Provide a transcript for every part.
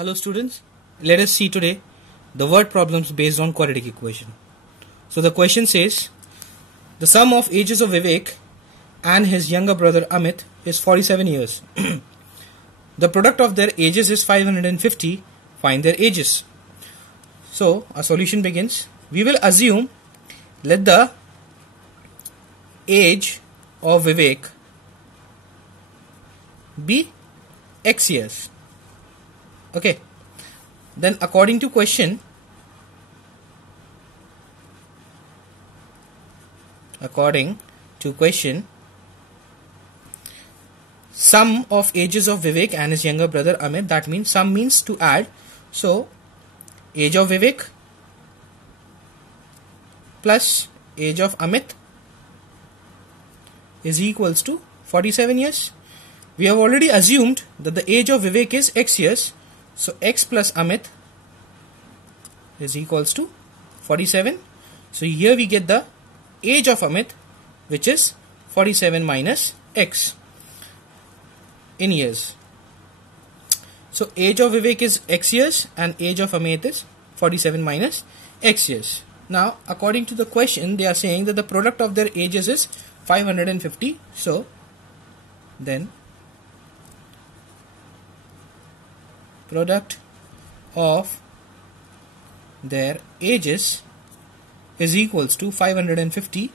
Hello students, let us see today the word problems based on quadratic equation. So the question says, the sum of ages of Vivek and his younger brother Amit is 47 years. The product of their ages is 550, find their ages. So our solution begins. We will assume, let the age of Vivek be x years. Okay, then according to question, sum of ages of Vivek and his younger brother Amit, that means sum means to add. So age of Vivek plus age of Amit is equals to 47 years. We have already assumed that the age of Vivek is x years. So x plus Amit is equals to 47. So here we get the age of Amit, which is 47 minus x in years. So age of Vivek is x years and age of Amit is 47 minus x years. Now according to the question, they are saying that the product of their ages is 550. So then product of their ages is equals to 550.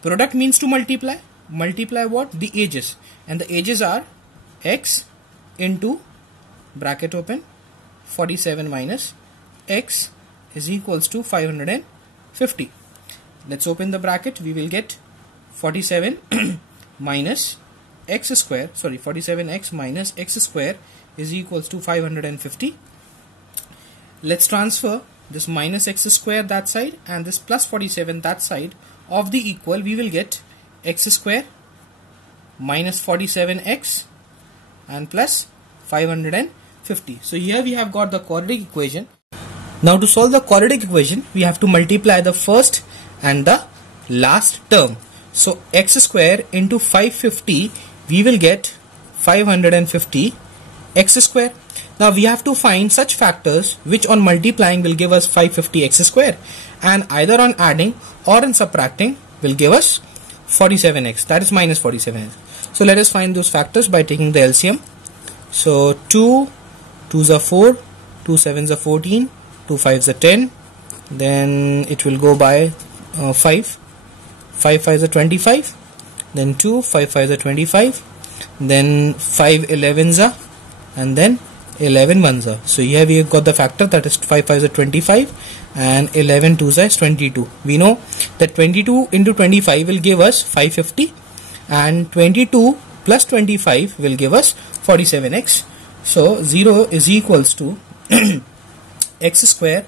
Product means to multiply. Multiply what? The ages. And the ages are x into bracket open 47 minus x is equals to 550. Let's open the bracket. We will get 47 minus x square. 47x minus x square is equals to 550. Let's transfer this minus x square that side and this plus 47 that side of the equal. We will get x square minus 47x and plus 550. So here we have got the quadratic equation. Now to solve the quadratic equation, we have to multiply the first and the last term. So x square into 550, we will get 550 x square. Now we have to find such factors which on multiplying will give us 550 x square, and either on adding or on subtracting will give us 47x, that is minus 47x. So let us find those factors by taking the LCM. So 2 2s are 4, 2 7s are 14, 2 5s are 10, then it will go by 5 5s are 25, then 2 5 5s are 25, then 5 11s are, and then 11 ones are. So here we have got the factor, that is 5 5s are 25 and 11 2s are 22. We know that 22 into 25 will give us 550 and 22 plus 25 will give us 47x. So 0 is equals to x square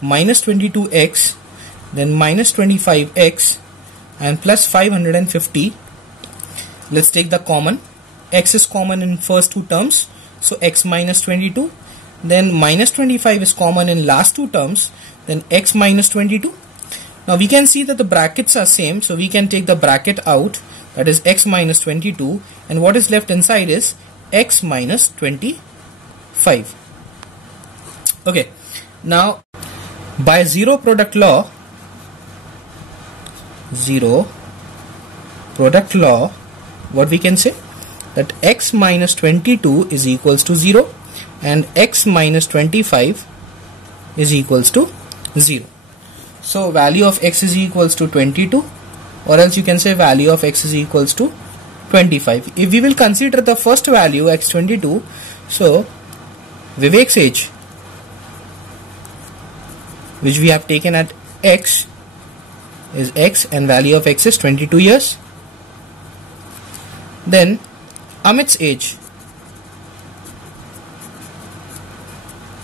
minus 22x, then minus 25x and plus 550. Let's take the common. X is common in first two terms, so x minus 22, then minus 25 is common in last two terms, then x minus 22. Now we can see that the brackets are same, so we can take the bracket out, that is x minus 22, and what is left inside is x minus 25. Okay, now by zero product law, what we can say? That x minus 22 is equals to 0 and x minus 25 is equals to 0. So value of x is equals to 22, or else you can say value of x is equals to 25. If we will consider the first value x22, so Vivek's age, which we have taken at x, is x and value of x is 22 years. Then Amit's age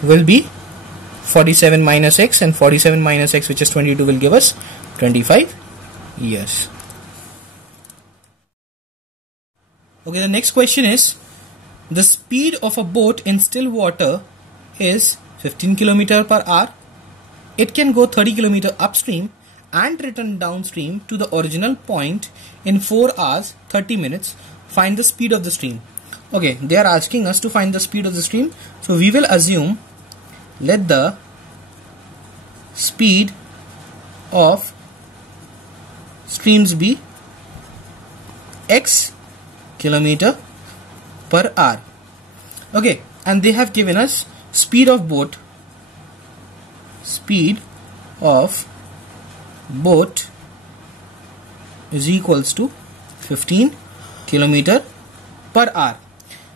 will be 47 minus x, and 47 minus x, which is 22, will give us 25 years. Okay, the next question is, the speed of a boat in still water is 15 km per hour. It can go 30 km upstream and return downstream to the original point in 4 hours 30 minutes. Find the speed of the stream. Okay, they are asking us to find the speed of the stream. So we will assume, let the speed of streams be x kilometer per hour. Okay, and they have given us speed of boat. Speed of boat is equals to 15 kilometer per hour.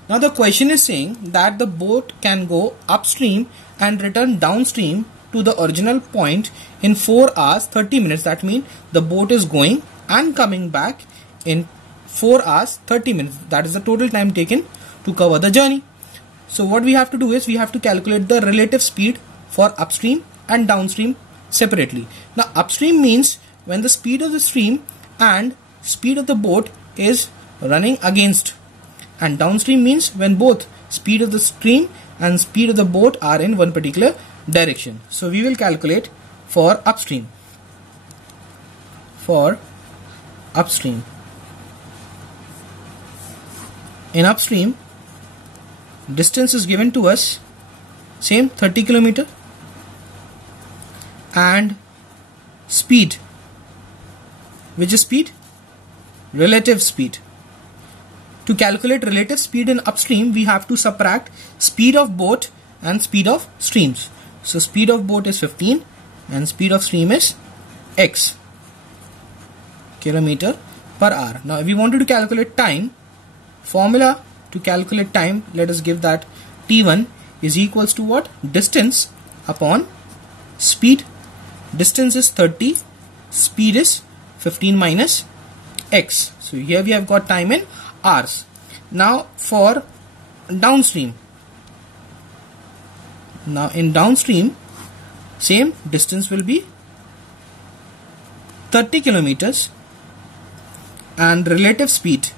Now the question is saying that the boat can go upstream and return downstream to the original point in 4 hours 30 minutes. That means the boat is going and coming back in 4 hours 30 minutes. That is the total time taken to cover the journey. So what we have to do is we have to calculate the relative speed for upstream and downstream separately. Now upstream means when the speed of the stream and speed of the boat is running against, and downstream means when both speed of the stream and speed of the boat are in one particular direction. So we will calculate for upstream. For upstream, in upstream, distance is given to us same 30 kilometer, and speed, which is speed? Relative speed. To calculate relative speed in upstream, we have to subtract speed of boat and speed of streams. So speed of boat is 15 and speed of stream is x kilometer per hour. Now if we wanted to calculate time, formula to calculate time, let us give that t1 is equals to what? Distance upon speed. Distance is 30, speed is 15 minus x. So here we have got time in hours. Now for downstream, now in downstream, same distance will be 30 kilometers and relative speed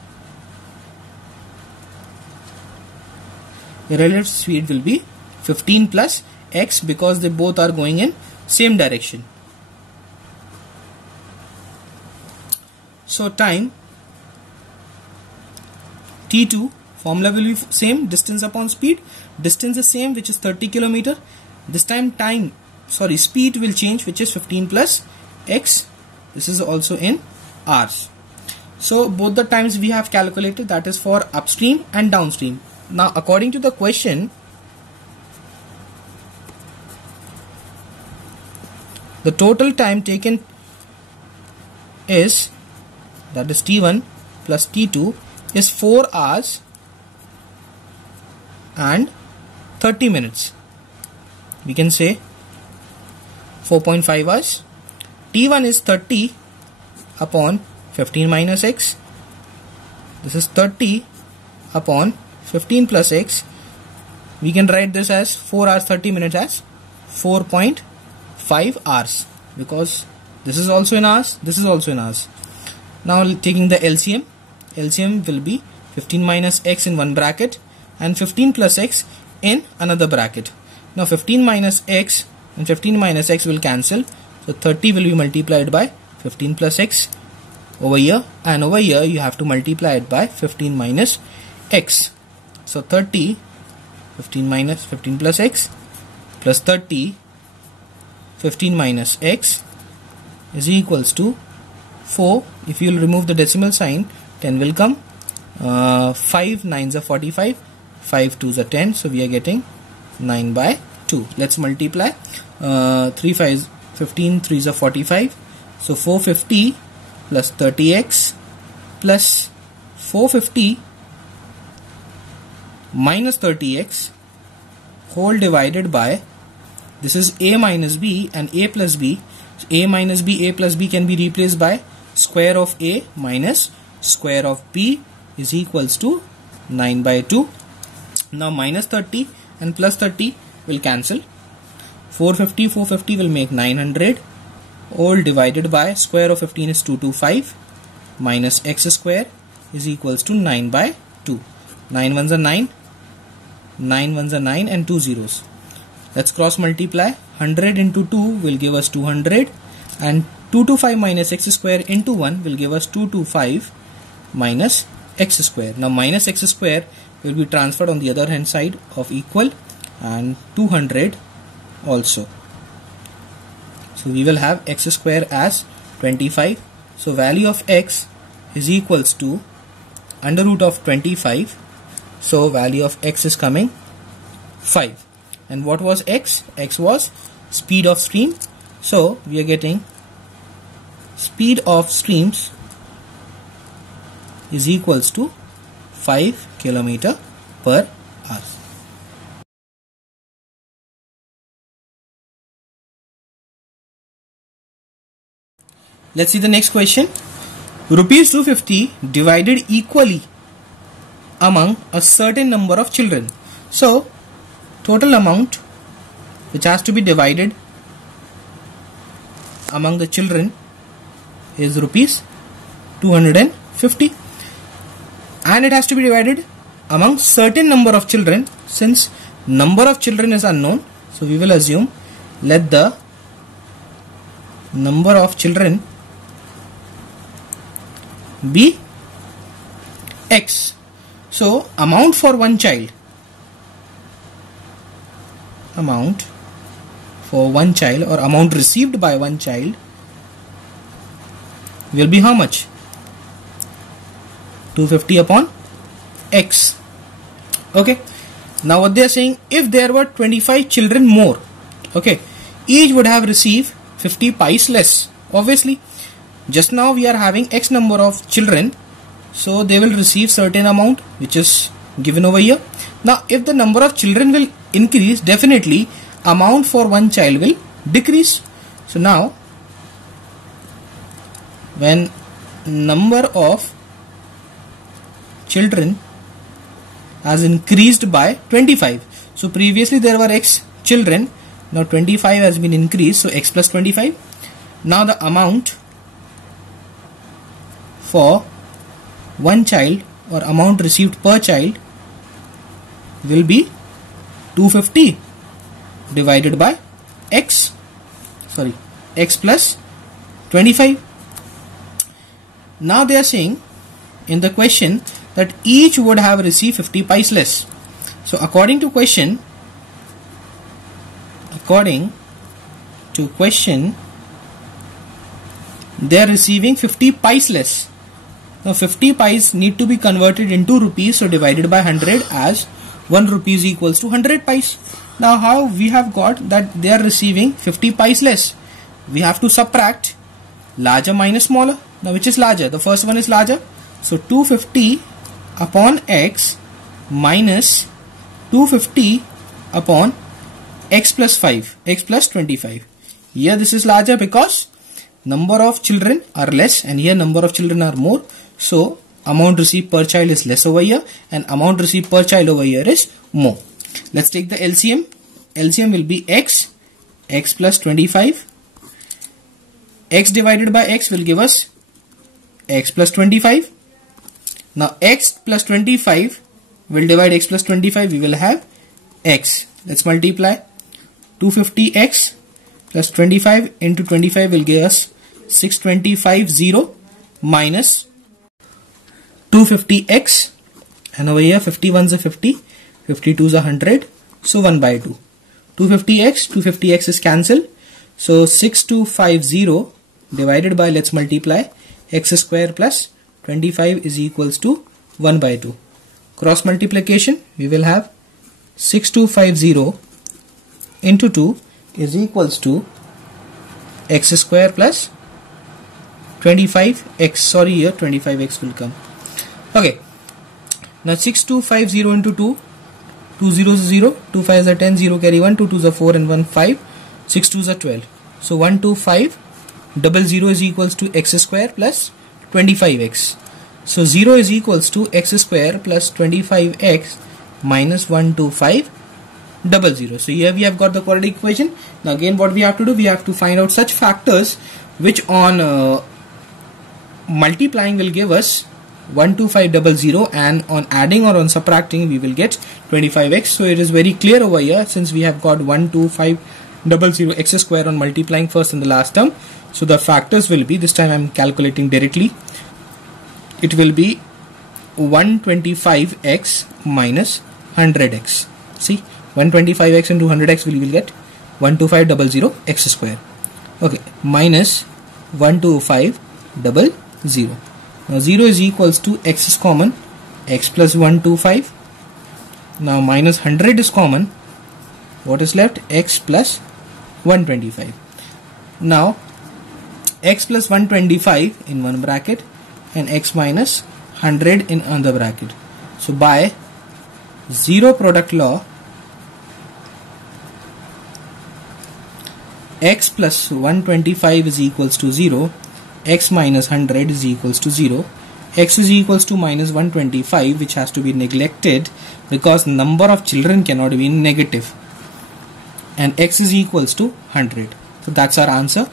will be 15 plus x because they both are going in same direction. So time t2, formula will be same, distance upon speed. Distance is same, which is 30 kilometer. This time speed will change, which is 15 plus x. This is also in hours. So both the times we have calculated, that is for upstream and downstream. Now according to the question, the total time taken is, that is t1 plus t2 is 4 hours and 30 minutes. We can say 4.5 hours. t1 is 30 upon 15 minus x. This is 30 upon 15 plus x. We can write this as 4 hours 30 minutes as 4.5 hours because this is also in hours, this is also in hours. Now taking the LCM, LCM will be 15 minus x in one bracket and 15 plus x in another bracket. Now 15 minus x and 15 minus x will cancel. So 30 will be multiplied by 15 plus x over here, and over here you have to multiply it by 15 minus x. So 30, 15 minus 15 plus x plus 30, 15 minus x is equals to 4. If you will remove the decimal sign, 10 will come. 5 9s are 45, 5 2s are 10, so we are getting 9 by 2. Let's multiply. 3 5s 15, 3s are 45, so 450 plus 30x plus 450 minus 30x whole divided by, this is a minus b and a plus b. So a minus b, a plus b can be replaced by square of a minus square of b is equals to 9 by 2. Now minus 30 and plus 30 will cancel. 450 will make 900, all divided by square of 15 is 225 minus x square is equals to 9 by 2. 9 ones are 9, 9 ones are 9 and 2 zeros. Let's cross multiply. 100 into 2 will give us 200 and 225 minus x square into 1 will give us 225 minus x square. Now minus x square will be transferred on the other hand side of equal, and 200 also. So we will have x square as 25. So value of x is equals to under root of 25. So value of x is coming 5. And what was x? X was speed of stream. So we are getting speed of streams is equals to 5 km per hour. Let's see the next question. Rupees 250 divided equally among a certain number of children. So total amount which has to be divided among the children is rupees 250, and it has to be divided among certain number of children. Since number of children is unknown, so we will assume let the number of children be x. So amount for one child, amount for one child or amount received by one child will be how much? 250 upon x. Okay, now what they are saying, if there were 25 children more, okay, each would have received 50 pice less. Obviously, just now we are having x number of children, so they will receive certain amount which is given over here. Now if the number of children will increase, definitely amount for one child will decrease. So now when number of children has increased by 25, so previously there were x children, now 25 has been increased, so x plus 25. Now the amount for one child or amount received per child will be 250 divided by x plus 25. Now they are saying in the question that each would have received 50 pice less. So according to question, they are receiving 50 pice less. Now 50 pice need to be converted into rupees, so divided by 100 as 1 rupees equals to 100 pice. Now how we have got that they are receiving 50 pice less? We have to subtract larger minus smaller. Now which is larger? The first one is larger. So 250 upon x minus 250 upon x plus 5, x plus 25. Here this is larger because number of children are less and here number of children are more. So amount received per child is less over here and amount received per child over here is more. Let's take the LCM. LCM will be x plus 25. X divided by x will give us x plus 25. Now x plus 25 will divide x plus 25. We will have x. Let's multiply. 250x plus 25 into 25 will give us 625 minus 250x, and over here 51s are 50, 52s are 100, so 1 by 2. 250x is cancelled, so 6250 divided by, let's multiply, x square plus 25 is equals to 1 by 2. Cross multiplication, we will have 6250 into 2 is equals to x square plus 25x, sorry here 25x will come. Okay, now 6250 into 2, 2 zeros is 0, 2 5s are 10, 0 carry 1, 2 2s are 4 and 1 5, 6 2s are 12. So 12500 is equals to x square plus 25x. So 0 is equals to x square plus 25x minus 12500. So here we have got the quadratic equation. Now again what we have to do, we have to find out such factors which on multiplying will give us 12500 and on adding or on subtracting we will get 25x. So it is very clear over here since we have got 12500 x square on multiplying first in the last term. So the factors will be, this time I am calculating directly, it will be 125x minus 100x. See, 125x into 100x we will get 12500 x square. Okay, minus 12500. Now 0 is equals to x is common, x plus 125. Now minus 100 is common. What is left? X plus 125. Now x plus 125 in one bracket and x minus 100 in another bracket. So by zero product law, x plus 125 is equals to 0, x minus 100 is equals to 0, x is equals to minus 125, which has to be neglected because number of children cannot be negative, and x is equals to 100. So that's our answer.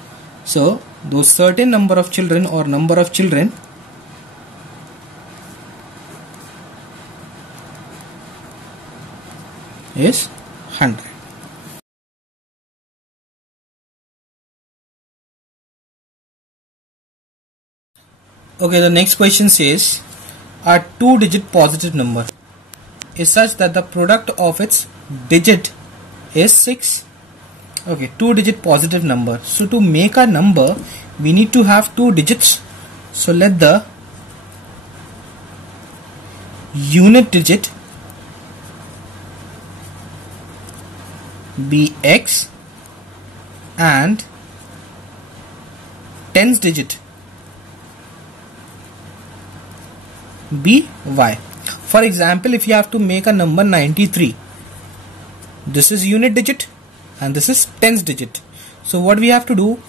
So those certain number of children or number of children is 100. Okay, the next question says a two-digit positive number is such that the product of its digit is 6. Okay, two-digit positive number. So to make a number, we need to have two digits. So let the unit digit be x and tens digit be y. For example, if you have to make a number 93, this is unit digit and this is tens digit. So what we have to do,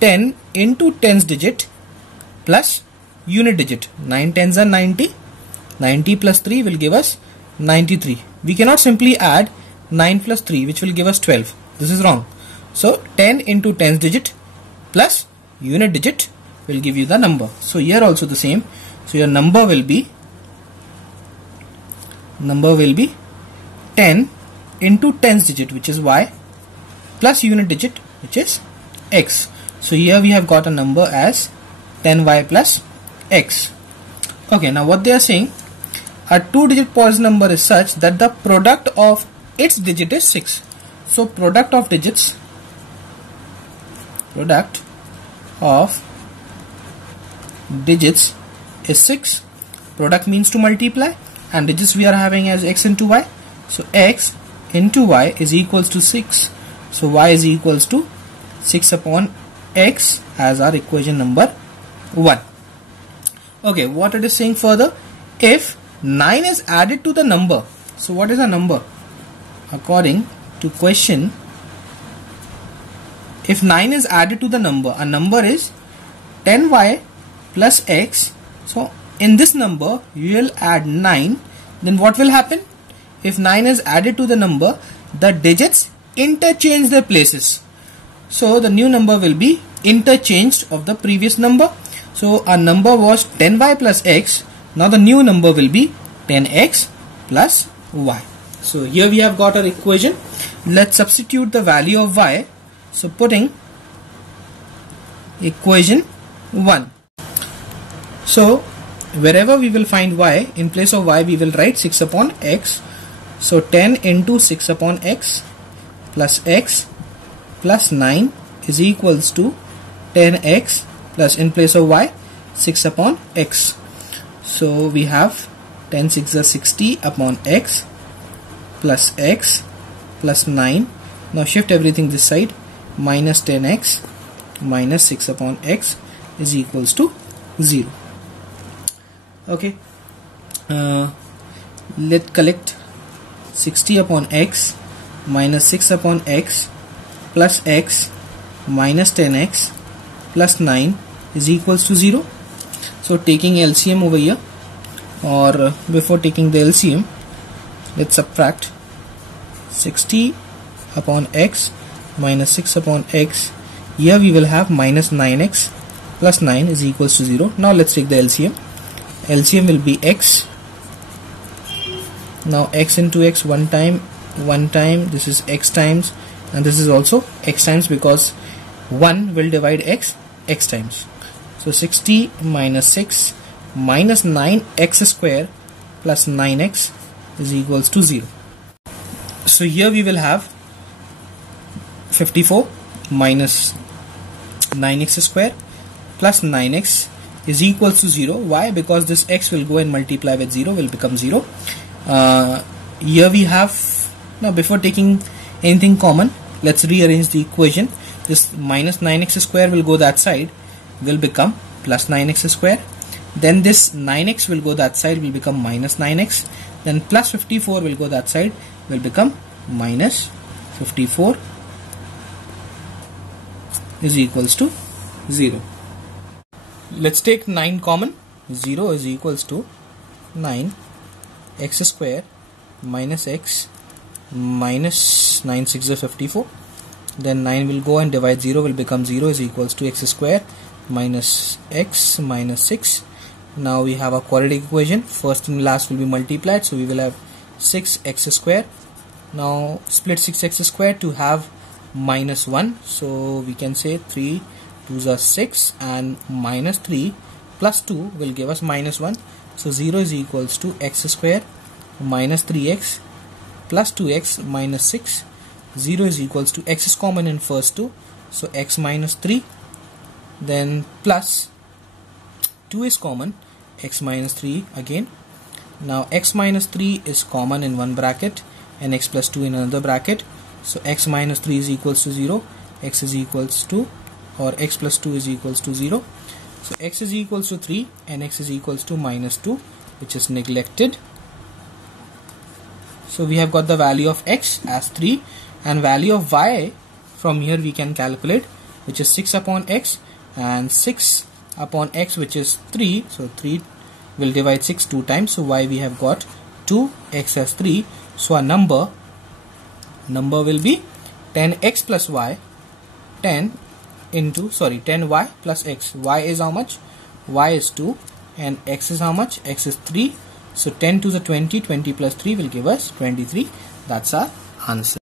10 into tens digit plus unit digit. 9 tens are 90. 90 plus 3 will give us 93. We cannot simply add 9 plus 3, which will give us 12. This is wrong. So 10 into tens digit plus unit digit will give you the number. So here also the same. So your number will be 10 into tens digit, which is y, plus unit digit, which is x. So here we have got a number as 10y plus x. Okay, now what they are saying, a two-digit positive number is such that the product of its digit is 6. So product of digits is 6. Product means to multiply, and digits we are having as x into y. So x into y is equals to 6. So y is equals to 6 upon x as our equation number 1. Okay, what it is saying further, if 9 is added to the number, so what is a number? According to question, if 9 is added to the number, a number is 10y plus x. So in this number you will add 9. Then what will happen? If 9 is added to the number, the digits interchange their places. So the new number will be interchanged of the previous number. So our number was 10y plus x. Now the new number will be 10x plus y. So here we have got our equation. Let's substitute the value of y. So putting equation 1. So wherever we will find y, in place of y we will write 6 upon x. So 10 into 6 upon x plus 9 is equals to 10x plus, in place of y, 6 upon x. So we have 10 6 is 60 upon x plus 9. Now shift everything this side. Minus 10x minus 6 upon x is equals to 0. Okay, let's collect 60 upon x minus 6 upon x plus x minus 10x plus 9 is equals to 0. So taking LCM over here, or before taking the LCM, let's subtract 60 upon x minus 6 upon x. Here we will have minus 9x plus 9 is equals to 0. Now let's take the LCM. LCM will be x. Now x into x one time, this is x times, and this is also x times, because 1 will divide x times. So 60 minus 6 minus 9x square plus 9x is equals to 0. So here we will have 54 minus 9x square plus 9x is equals to 0. Why? Because this x will go and multiply with 0, will become 0. Here we have, now before taking anything common, let's rearrange the equation. This minus 9x square will go that side, will become plus 9x square. Then this 9x will go that side, will become minus 9x. Then plus 54 will go that side, will become minus 54 is equals to 0. Let's take 9 common. 0 is equals to 9 x square minus x minus 9 6 is 54. Then 9 will go and divide 0, will become 0 is equals to x square minus x minus 6. Now we have a quadratic equation. First and last will be multiplied, so we will have 6x square. Now split 6x square to have minus 1, so we can say 3 2s are 6 and minus 3 plus 2 will give us minus 1. So 0 is equals to x square minus 3x plus 2x minus 6. 0 is equals to x is common in first two, so x minus 3, then plus 2 is common, x minus 3 again. Now x minus 3 is common in one bracket and x plus 2 in another bracket, so x minus 3 is equals to 0, x is equals to, or x plus 2 is equals to 0. So x is equals to 3 and x is equals to minus 2, which is neglected. So we have got the value of x as 3 and value of y from here we can calculate, which is 6 upon x, and 6 upon x which is 3, so 3 will divide 6 2 times, so y we have got 2, x as 3, so our number will be 10x plus y, 10y plus x. Y is how much? Y is 2 and x is how much? X is 3. So 10 to the 20, 20 plus 3 will give us 23. That's our answer.